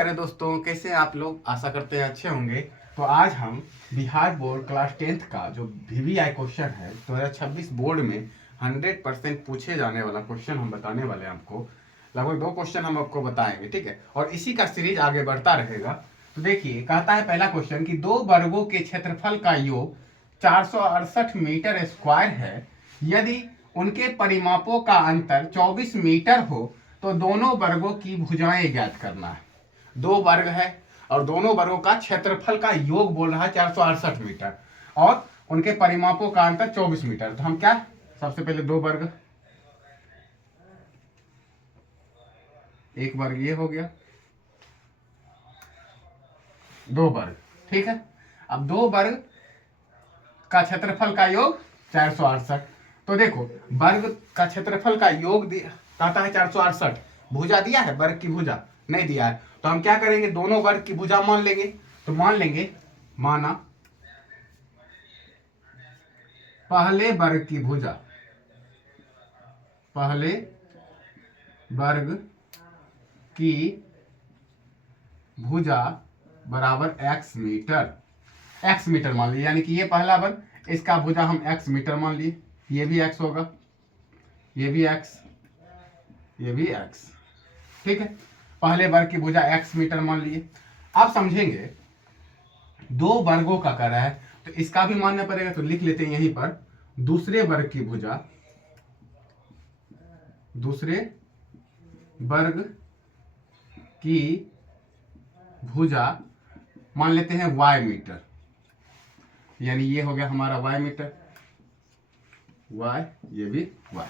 अरे दोस्तों, कैसे हैं आप लोग। आशा करते हैं अच्छे होंगे। तो आज हम बिहार बोर्ड क्लास 10th का जो वीवीआई क्वेश्चन है 2026 बोर्ड में 100% पूछे जाने वाला क्वेश्चन हम बताने वाले हैं आपको। लगभग 2 क्वेश्चन हम आपको बताएंगे, ठीक है। और इसी का सीरीज आगे बढ़ता रहेगा। तो देखिए, कहता है पहला क्वेश्चन कि 2 वर्गों के क्षेत्रफल का योग 468 मीटर स्क्वायर है। यदि उनके परिमापों का अंतर 24 मीटर हो तो दोनों वर्गों की भुजाएं ज्ञात करना है। 2 वर्ग है और दोनों वर्गों का क्षेत्रफल का योग बोल रहा है 468 मीटर और उनके परिमापों का अंतर 24 मीटर। तो हम क्या, सबसे पहले 2 वर्ग, एक वर्ग ये हो गया, 2 वर्ग, ठीक है। अब 2 वर्ग का क्षेत्रफल का योग 468। तो देखो, वर्ग का क्षेत्रफल का योग कहता है 468, भुजा दिया है, वर्ग की भुजा नहीं दिया है। तो हम क्या करेंगे, दोनों वर्ग की भुजा मान लेंगे। तो मान लेंगे, माना पहले वर्ग की भुजा, पहले वर्ग की भुजा बराबर x मीटर, x मीटर मान लिए। यानी कि ये पहला वर्ग, इसका भुजा हम x मीटर मान लिए। ये भी x होगा, ये भी x, ये भी x, ठीक है। पहले वर्ग की भुजा x मीटर मान लिए। आप समझेंगे 2 वर्गों का कर रहा है तो इसका भी मानना पड़ेगा। तो लिख लेते हैं यहीं पर, दूसरे वर्ग की भुजा, दूसरे वर्ग की भुजा मान लेते हैं y मीटर। यानी ये हो गया हमारा y मीटर, y, ये भी y,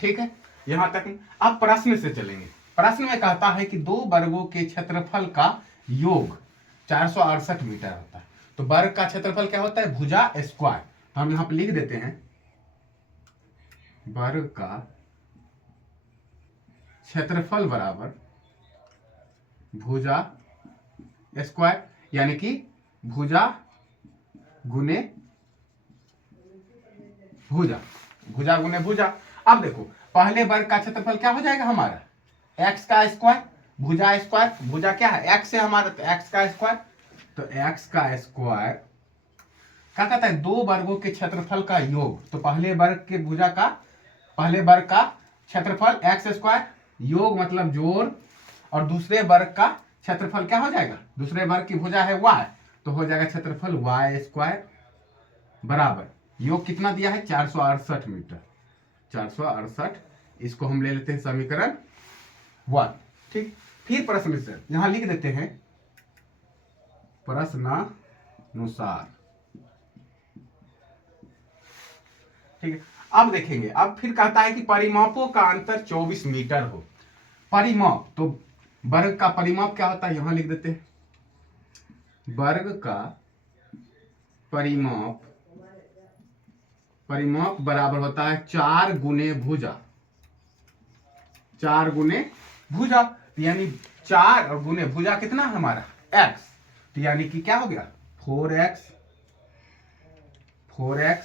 ठीक है। यहां तक। अब प्रश्न से चलेंगे। प्रश्न में कहता है कि 2 वर्गों के क्षेत्रफल का योग 468 मीटर होता है। तो वर्ग का क्षेत्रफल क्या होता है, भुजा स्क्वायर। तो हम यहां पर लिख देते हैं, वर्ग का क्षेत्रफल बराबर भुजा स्क्वायर, यानी कि भुजा गुने भुजा, भुजा गुने भुजा। अब देखो, पहले वर्ग का क्षेत्रफल क्या हो जाएगा हमारा, x का स्क्वायर, भुजा स्क्वायर, भुजा क्या है x है हमारा, तो x का स्क्वायर। तो x का स्क्वायर क्या कहता है, 2 वर्गों के क्षेत्रफल का योग। तो पहले वर्ग के भुजा का, पहले वर्ग का क्षेत्रफल x स्क्वायर, योग मतलब जोड़, और दूसरे वर्ग का क्षेत्रफल क्या हो जाएगा, दूसरे वर्ग की भुजा है y, तो हो जाएगा क्षेत्रफल y स्क्वायर बराबर, योग कितना दिया है 468 मीटर, 468। इसको हम ले लेते हैं समीकरण 1, ठीक। फिर प्रश्न से यहां लिख देते हैं, प्रश्नानुसार, ठीक है। अब देखेंगे, अब फिर कहता है कि परिमापों का अंतर 24 मीटर हो। परिमाप, तो वर्ग का परिमाप क्या होता है, यहां लिख देते हैं, वर्ग का परिमाप, परिमाप बराबर होता है 4 गुने भुजा, 4 गुने भुजा। यानी 4 और गुने भुजा कितना है हमारा x, तो यानी कि क्या हो गया 4x, 4x,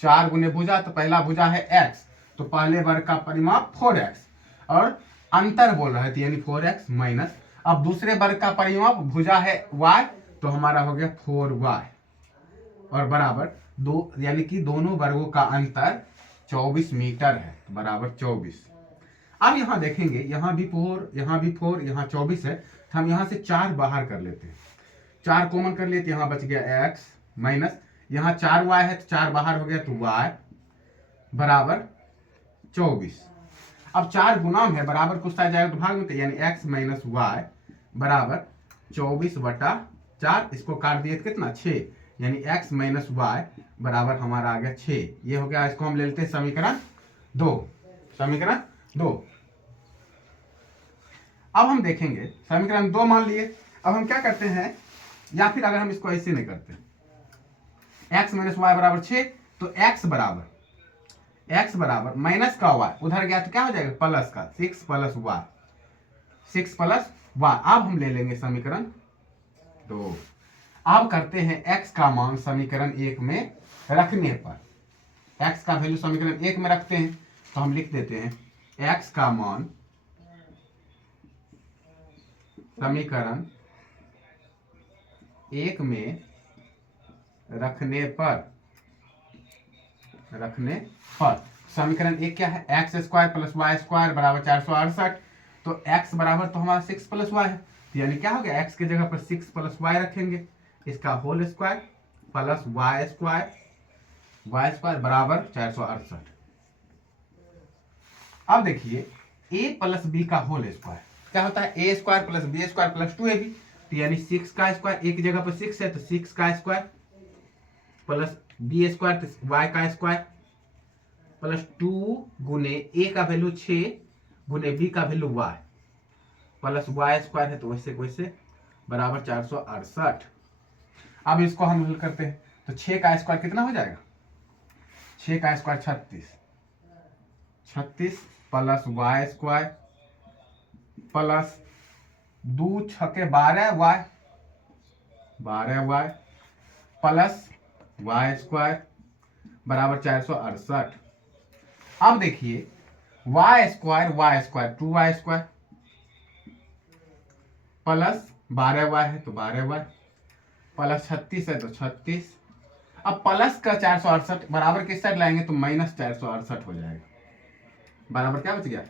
4 गुने भुजा, तो पहला भुजा है x, तो पहले वर्ग का परिमाप 4x और अंतर बोल रहा है, तो यानी 4x माइनस, अब दूसरे वर्ग का परिमाप भुजा है y, तो हमारा हो गया 4y और बराबर 2, यानी कि दोनों वर्गों का अंतर 24 मीटर है, तो बराबर 24। अब यहां देखेंगे, यहां भी 4, यहां भी 4, यहां 24 है, तो हम यहां से 4 बाहर कर लेते हैं, 4 कॉमन कर लेते, यहां बच गया x माइनस, यहां 4y है तो 4 बाहर हो गया, तो y बराबर 24। अब 4 गुणाम है, बराबर कुछ आ जाएगा तो भाग में, यानी x माइनस y बराबर 24/4, इसको काट दिए तो कितना 6, यानी x माइनस y बराबर हमारा आ गया 6। ये हो गया, इसको हम ले लेते हैं समीकरण 2, समीकरण 2। अब हम देखेंगे, समीकरण 2 मान लिए। अब हम क्या करते हैं, या फिर अगर हम इसको ऐसे नहीं करते, x माइनस वाई बराबर 6, तो x बराबर माइनस का y उधर गया तो क्या हो जाएगा प्लस का, 6 प्लस y, 6 प्लस y। अब हम ले लेंगे समीकरण 2। अब करते हैं x का मान समीकरण 1 में रखने पर, x का वैल्यू समीकरण 1 में रखते हैं, तो हम लिख देते हैं x का मान समीकरण एक में रखने पर समीकरण एक क्या है, x square plus y square बराबर 468। तो x बराबर तो हमारा 6 प्लस वाई है, तो यानी क्या हो गया, x की जगह पर 6 प्लस वाई रखेंगे, इसका whole square plus y square बराबर 468। अब देखिए a प्लस बी का होल स्क्वायर क्या होता है, a square plus B square plus 2ab, तो यानी 6 का स्क्वायर, एक जगह पर 6 है तो 6 का स्क्वायर प्लस बी स्क्वायर तो वाई का स्क्वायर प्लस 2 गुने a का वैल्यू 6 गुने b का value y plus y square है तो वैसे वैसे बराबर 468। अब इसको हम हल करते हैं तो 6 का स्क्वायर कितना हो जाएगा, 6 का square 36 plus y square plus 2 छके 12 वाई प्लस वाई स्क्वायर बराबर 468। अब देखिए Y square 2y square plus 12y है तो 12y प्लस 36 है तो 36। अब प्लस का 468 बराबर किस साइड लाएंगे तो माइनस 468 हो जाएगा, बराबर क्या बच गया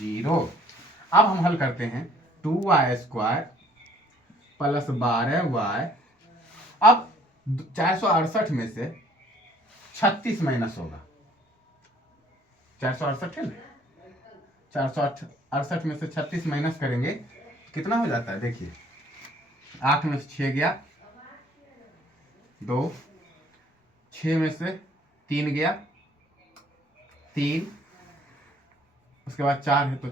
0। अब हम हल करते हैं 2y स्क्वायर प्लस 12y, अब 468 में से 36 माइनस होगा, 468 है ना, 468 में से 36 माइनस करेंगे कितना हो जाता है, देखिए 8 में से 6 गया 2, 6 में से 3 गया 3, उसके बाद 4 है तो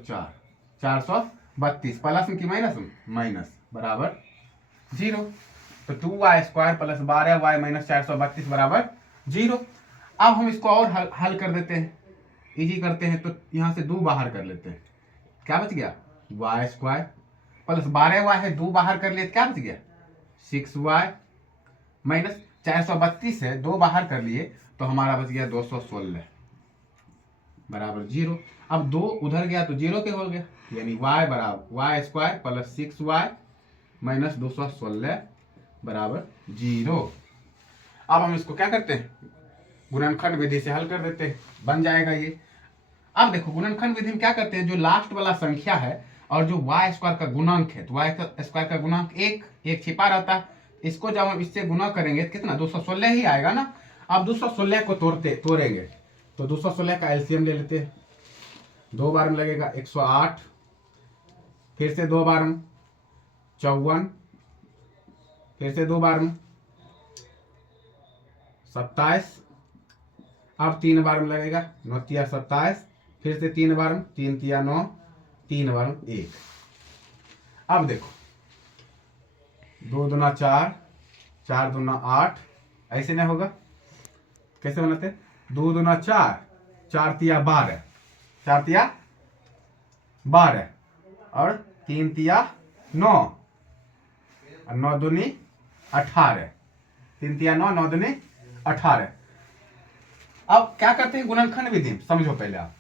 432 प्लस में कि माइनस बराबर 0। तो 2y square plus 12y minus 432 बराबर 0। अब हम इसको और हल कर देते हैं, इजी करते हैं, तो यहाँ से 2 बाहर कर लेते हैं, क्या बच गया y स्क्वायर प्लस 12y है 2 बाहर कर लिए क्या बच गया 6y माइनस 432 है 2 बाहर कर लिए तो हमारा बच गया 216 बराबर 0। अब 2 उधर गया तो 0 के हो गया, यानी y बराबर y square plus 6y minus 216 बराबर 0। अब हम इसको क्या करते हैं, गुणनखंड विधि से हल कर देते हैं, बन जाएगा ये। अब देखो गुणनखंड विधि में क्या करते हैं, जो लास्ट वाला संख्या है और जो y स्क्वायर का गुणांक है, तो y स्क्वायर का गुणांक एक छिपा रहता है, इसको जब हम इससे गुना करेंगे तो कितना 216 ही आएगा ना। अब 216 को तोड़ेंगे तो 216 का एलसीएम ले लेते हैं, 2 बार में लगेगा 108, फिर से 2 बार में 54, फिर से 2 बार में 27, अब 3 बार में लगेगा 9 तिया 27, फिर से 3 बार में 3 तिया 9, 3 बार में 1। अब देखो 2 दूना 4, 4 दूना 8, ऐसे नहीं होगा, कैसे बनाते, 2 दूना 4, 4 तिया 12, 4 तिया 12 और 3 तिया 9 और 9 दूनी 18, 3 तिया 9, 9 दूनी 18। अब क्या करते हैं गुणनखंड विधि, समझो पहले आप,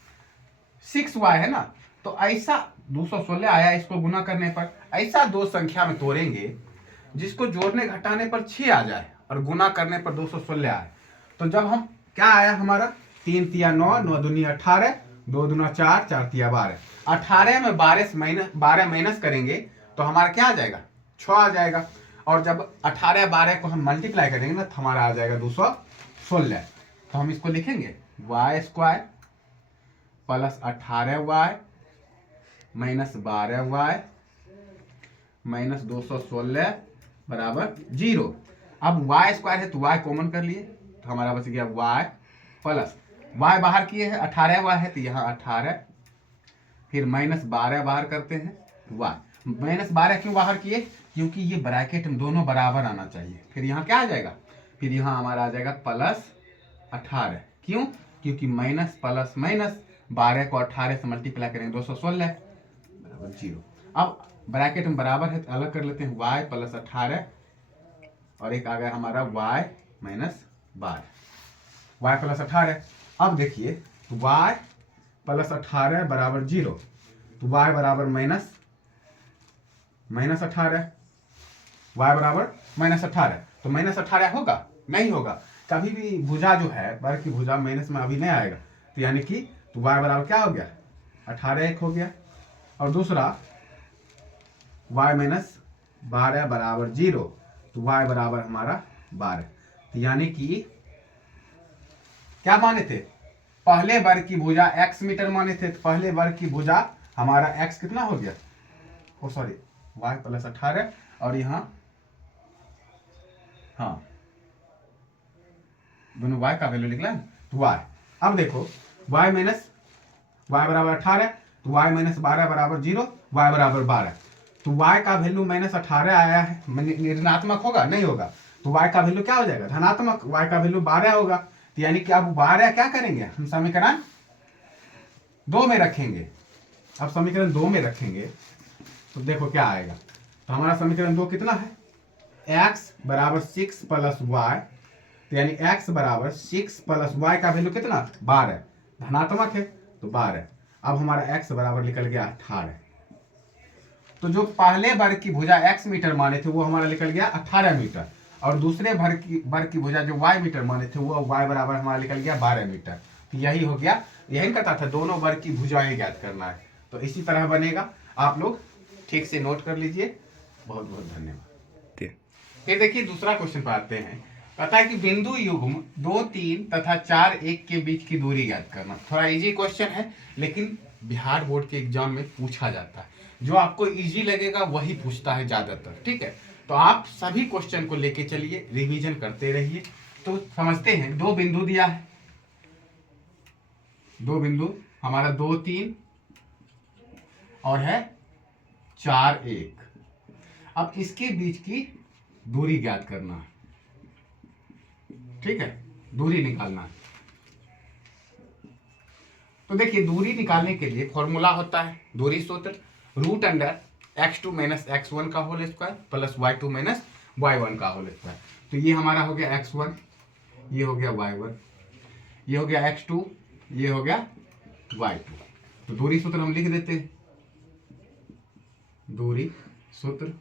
6y है ना, तो ऐसा 216 आया, इसको गुना करने पर ऐसा 2 संख्या में तोड़ेंगे जिसको जोड़ने घटाने पर 6 आ जाए और गुना करने पर 216 आए। तो जब हम क्या आया हमारा 3 तिया 9, 9 दूनी 18, 2 दूना 4, 4 तिया 12, 18 में 12 माइनस करेंगे तो हमारा क्या आ जाएगा 6 आ जाएगा, और जब 18 12 को हम मल्टीप्लाई करेंगे ना तो हमारा आ जाएगा 216। तो हम इसको लिखेंगे y square plus 18y minus 12y minus 216 बराबर 0। अब y स्क्वायर है तो y कॉमन कर लिए तो हमारा बच गया y प्लस y बाहर किए हैं 18y है तो यहाँ 18, फिर माइनस 12 बाहर करते हैं y, माइनस 12 क्यों बाहर किए, क्योंकि ये ब्रैकेट में दोनों बराबर आना चाहिए। फिर यहाँ क्या आ जाएगा, फिर यहाँ हमारा आ जाएगा प्लस 18, क्यों, क्योंकि माइनस प्लस माइनस 12 को 18 से मल्टीप्लाई करेंगे 216 बराबर 0। अब ब्रैकेट में बराबर है तो अलग कर लेते हैं, y प्लस 18 और एक आ गया हमारा y माइनस 12, y प्लस 18। अब देखिए y प्लस 18 बराबर 0, तो y बराबर -18, y बराबर -18। तो -18 होगा? नहीं होगा। कभी भी भुजा जो है, वर्ग की भुजा माइनस में अभी नहीं आएगा, तो यानी कि तो y बराबर क्या हो गया? 18 एक हो गया। और दूसरा y माइनस 12 बराबर 0, तो y बराबर हमारा 12। तो यानी कि क्या माने थे? पहले वर्ग की भुजा x मीटर माने थे, तो पहले वर्ग की भुजा हमारा x कितना हो गया? ओ सॉरी, y प्लस 18, और यहाँ हाँ दोनों y का वैल्यू निकला, तो y। अब देखो y बराबर 18, तो y माइनस 12 बराबर 0, y बराबर 12। तो y का वैल्यू -18 आया है, ऋणात्मक होगा? नहीं होगा। तो y का वैल्यू क्या हो जाएगा? धनात्मक। y का वैल्यू 12 होगा। तो यानी कि अब 12 क्या करेंगे हम? समीकरण 2 में रखेंगे। अब समीकरण 2 में रखेंगे तो देखो क्या आएगा। तो हमारा समीकरण 2 कितना है? x बराबर 6 प्लस y, तो यानी x बराबर 6 प्लस y का वैल्यू कितना? 12, धनात्मक है तो 12। अब हमारा x बराबर निकल गया 18। तो जो पहले वर्ग की भुजा x मीटर माने थे वो हमारा निकल गया 18 मीटर, और दूसरे वर्ग की भुजा जो y मीटर माने थे वो y बराबर हमारा निकल गया 12 मीटर। तो यही हो गया, यही कहता था दोनों वर्ग की भुजाएं ज्ञात करना है। तो इसी तरह बनेगा, आप लोग ठीक से नोट कर लीजिए। बहुत बहुत धन्यवाद। फिर देखिए दूसरा क्वेश्चन पर आते हैं। कहता है कि बिंदु युग्म 2, 3 तथा 4, 1 के बीच की दूरी ज्ञात करना। थोड़ा इजी क्वेश्चन है, लेकिन बिहार बोर्ड के एग्जाम में पूछा जाता है। जो आपको इजी लगेगा वही पूछता है ज्यादातर, ठीक है? तो आप सभी क्वेश्चन को लेके चलिए, रिवीजन करते रहिए। तो समझते हैं, दो बिंदु दिया है, दो बिंदु हमारा 2, 3 और है 4, 1। अब इसके बीच की दूरी ज्ञात करना है, ठीक है? दूरी निकालना है। तो देखिए दूरी निकालने के लिए फॉर्मूला होता है, दूरी सूत्र √x2 माइनस x1 का whole square plus y2 minus y1 का होल स्क्वायर। तो ये हमारा हो गया x1, ये हो गया y1, ये हो गया x2, ये हो गया y2। तो दूरी सूत्र हम लिख देते हैं। दूरी सूत्र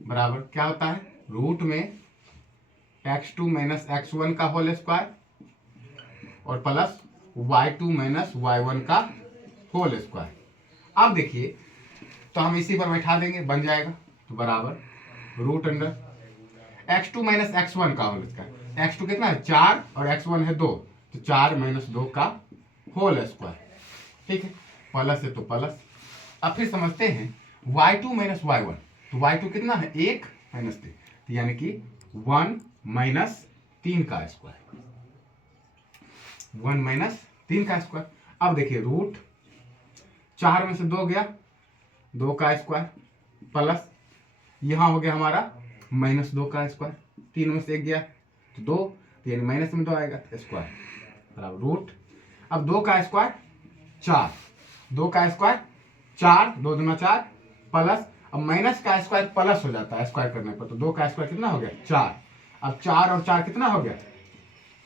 बराबर क्या होता है? रूट में x2 माइनस x1 का होल स्क्वायर और प्लस y2 माइनस y1 का होल स्क्वायर। अब देखिए, तो हम इसी पर बैठा देंगे, बन जाएगा। तो बराबर √x2 माइनस x1 का होल स्क्वायर। x2 कितना है? 4 और x1 है 2, तो 4 माइनस 2 का होल स्क्वायर, ठीक है? प्लस है तो प्लस। अब फिर समझते हैं y2 माइनस y1। तो y2 कितना है? 1 माइनस 3, तो यानी कि 1 माइनस 3 का स्क्वायर, 1 माइनस 3 का स्क्वायर। अब देखिए रूट 4 में से 2 गया, 2 का स्क्वायर प्लस यहाँ हो गया हमारा -2 का स्क्वायर, 3 में से 1 गया तो 2, तो यानी माइनस में 2 आएगा स्क्वायर बराबर रूट। अब 2 का स्क्वायर 4, 2 का स्क्वायर 4, 2 दूना 4 प्लस, अब माइनस का स्क्वायर प्लस हो जाता है स्क्वायर करने पर, तो 2 का स्क्वायर कितना हो गया? 4। अब 4 और 4 कितना हो गया?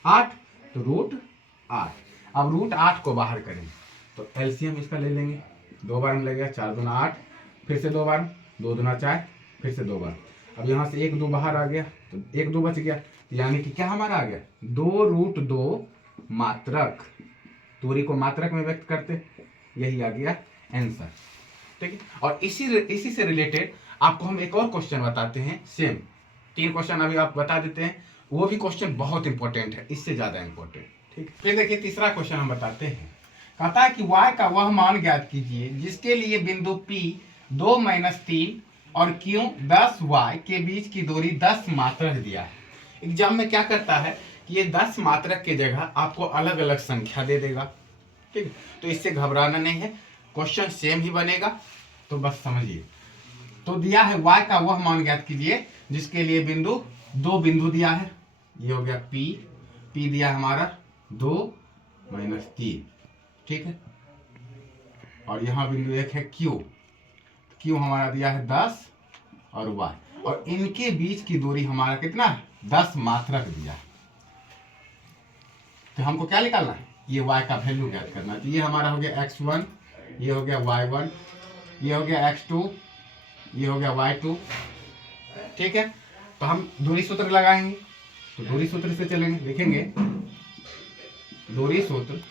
8, तो √8। अब √8 को बाहर करेंगे तो एलसीएम इसका ले लेंगे। 2 बार में लगेगा, 4 दूना 8, फिर से 2 बार, 2 दूना 4, फिर से 2 बार। अब यहाँ से 1 2 बाहर आ गया, तो 1 2 बच गया, यानी कि क्या हमारा आ गया? 2√2 मात्रक। दूरी को मात्रक में व्यक्त करते, यही आ गया आंसर, ठीक है? और इसी से रिलेटेड आपको हम एक और क्वेश्चन बताते हैं, सेम 3 क्वेश्चन अभी आप बता देते हैं। वो भी क्वेश्चन बहुत इंपॉर्टेंट है, इससे ज्यादा इंपॉर्टेंट, ठीक? फिर देखिए तीसरा क्वेश्चन हम बताते हैं। कहता है कि y का वह मान ज्ञात कीजिए जिसके लिए बिंदु P 2 - 3 और Q 10y के बीच की दूरी 10 मात्रक दिया है। एग्जाम में क्या करता है कि ये 10 मात्रक की जगह आपको अलग अलग संख्या दे देगा, ठीक? तो इससे घबराना नहीं है, क्वेश्चन सेम ही बनेगा, तो बस समझिए। तो दिया है y का वह मान ज्ञात कीजिए जिसके लिए दो बिंदु दिया है, ये हो गया P दिया हमारा 2 - 3, ठीक है? और यहाँ बिंदु 1 है Q हमारा दिया है 10 और y, और इनके बीच की दूरी हमारा कितना है? 10 मात्रक दिया है। तो हमको क्या निकालना है? ये y का वैल्यू ज्ञात करना है। तो ये हमारा हो गया x1, ये हो गया y1, ये हो गया x2, ये हो गया y2। ठीक है, तो हम दूरी सूत्र लगाएंगे, तो दूरी सूत्र से चलेंगे, देखेंगे दूरी सूत्र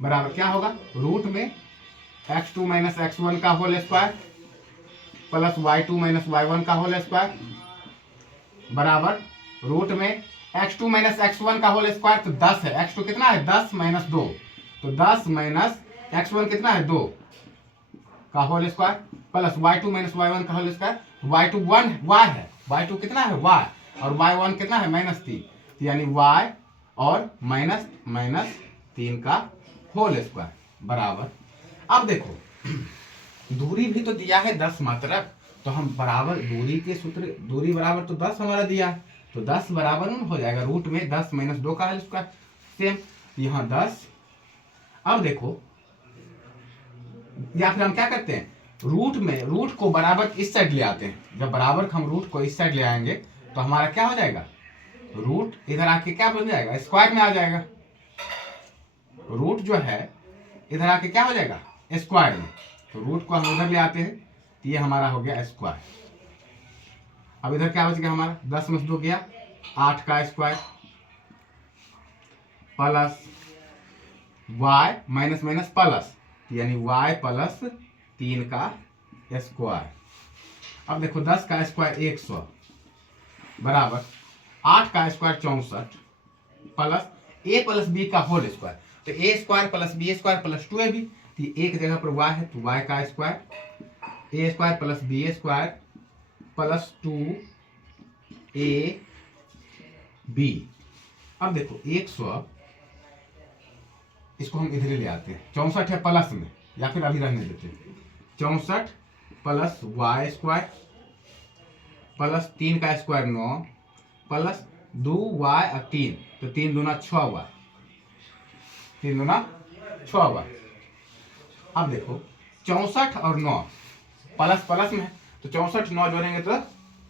बराबर क्या होगा, रूट में x2 माइनस x1 का whole square plus y2 minus y1 का होल स्क्वायर बराबर रूट में x2 माइनस x1 का होल स्क्वायर, तो 10 है, x2 कितना है 10 माइनस 2, तो 10 माइनस x1 कितना है 2 का whole square plus y2 minus y1 का होल स्क्वायर, y2 1 y है, y2 कितना है y और y1 कितना है -3, तो यानी y और माइनस 3 का होल स्क्वायर बराबर। अब देखो दूरी भी तो दिया है 10 मात्रक, तो हम बराबर दूरी के सूत्र, दूरी बराबर तो 10 हमारा दिया है, तो 10 बराबर हो जाएगा रूट में 10 माइनस 2 का होल स्क्वायर, सेम यहाँ 10। अब देखो या फिर हम क्या करते हैं, रूट में रूट को बराबर इस साइड ले आते हैं, जब बराबर हम रूट को इस साइड ले आएंगे तो हमारा क्या हो जाएगा, रूट इधर आके क्या बन जाएगा, स्क्वायर में आ जाएगा, रूट जो है इधर आके क्या हो जाएगा स्क्वायर में, तो रूट को हम उधर ले आते हैं, तो ये हमारा हो गया स्क्वायर। अब इधर क्या बच गया हमारा, 10 में 2 गया 8 का square plus y minus minus plus, यानी y प्लस 3 का स्क्वायर। अब देखो 10 का स्क्वायर 100 बराबर 8 का square 64 plus a plus b का होल स्क्वायर, तो a square plus b square plus 2ab, तो एक जगह पर y है तो y का square, a square plus b square plus 2ab। अब देखो 100, इसको हम इधर ले आते हैं, 64 है प्लस में, या फिर अभी रहने देते हैं, 64 प्लस y स्क्वायर प्लस 3 का स्क्वायर 9 प्लस 2y और 3, तो 3 दूना 6y, 3 दूना 6y। अब देखो 64 और 9 प्लस प्लस में है, तो 64 9 जोड़ेंगे तो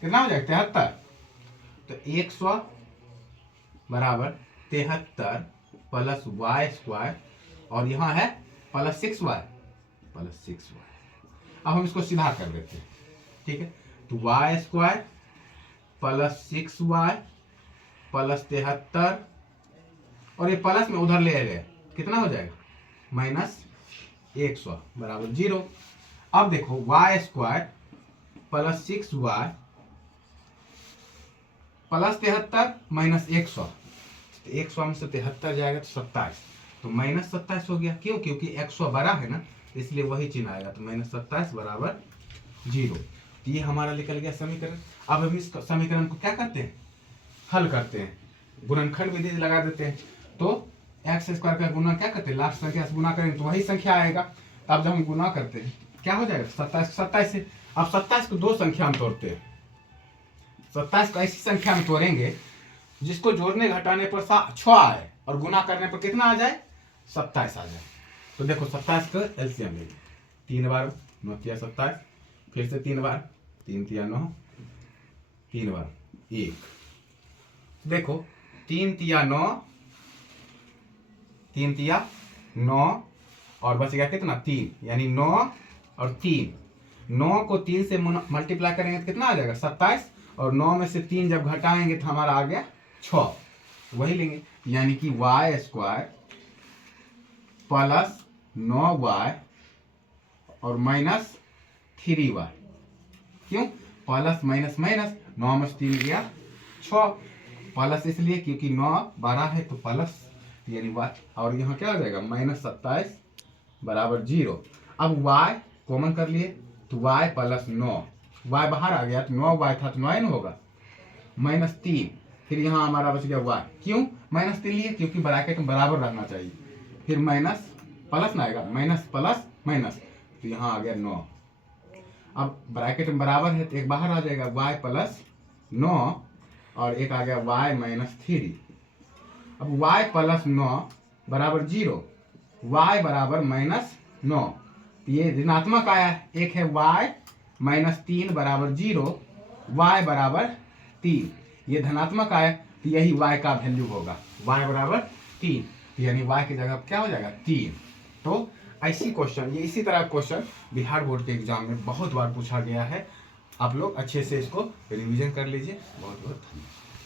कितना हो जाएगा 73, तो 100 बराबर 73 प्लस y स्क्वायर और यहाँ है प्लस 6y, प्लस 6y। अब हम इसको सीधा कर देते हैं, ठीक है, तो y square plus 6y plus 73 और ये प्लस में उधर ले गए, कितना हो जाएगा माइनस 100 बराबर 0। अब देखो y square plus 6y plus 73 minus 100, 100 में से 73 जाएगा तो 27, तो माइनस 27 हो गया, क्यों, क्योंकि 100 बड़ा है ना, इसलिए वही चिन्ह आएगा, तो माइनस 27 बराबर 0। तो ये हमारा निकल गया समीकरण। अब हम इस समीकरण को क्या करते हैं, हल करते हैं, गुणनखंड विधि लगा देते हैं, तो एक्स स्क्वायर का गुना क्या करते हैं, लास्ट संख्या से गुना करेंगे तो वही संख्या आएगा। तो अब जब हम गुना करते हैं क्या हो जाएगा 27 से, अब 27 को दो संख्या में तोड़ते हैं, 27 को ऐसी संख्या में तोड़ेंगे जिसको जोड़ने घटाने पर 6 आए और गुना करने पर कितना आ जाए 27 आ जाए। तो देखो 27 का एलसीएम लेंगे, 3 बार 9 तिया 27, फिर से 3 बार 3 तिया 9, 3 बार 1, देखो 3 तिया 9, 3 तिया 9 और बच गया कितना 3, यानी 9 और 3, 9 को 3 से मल्टीप्लाई करेंगे तो कितना आ जाएगा 27, और 9 में से 3 जब घटाएंगे तो हमारा आ गया 6, वही लेंगे, यानी कि y स्क्वायर प्लस 9y और माइनस 3y, क्यों प्लस माइनस माइनस, 9 में से 3 गया 6, प्लस इसलिए क्योंकि 9 12 है तो प्लस, यानी y, और यहाँ क्या हो जाएगा माइनस 27 बराबर 0। अब y कॉमन कर लिए तो y प्लस 9, y बाहर आ गया तो 9y था तो 9 होगा, माइनस 3, फिर यहाँ हमारा बच गया y, क्यों माइनस 3 लिए, क्योंकि ब्रैकेट में बराबर रहना चाहिए, फिर माइनस प्लस ना आएगा, माइनस प्लस माइनस, तो यहाँ आ गया 9। अब ब्रैकेट में बराबर है तो एक बाहर आ जाएगा y प्लस 9 और एक आ गया y माइनस 3। अब y प्लस 9 बराबर 0, y बराबर माइनस 9, ये ऋणात्मक आया, एक है y माइनस 3 बराबर 0, y बराबर 3, ये धनात्मक आया तो यही y का वैल्यू होगा, y बराबर 3, यानी y की जगह क्या हो जाएगा 3। तो ऐसी क्वेश्चन, ये इसी तरह क्वेश्चन बिहार बोर्ड के एग्जाम में बहुत बार पूछा गया है। आप लोग अच्छे से इसको रिवीजन कर लीजिए। बहुत बहुत धन्यवाद।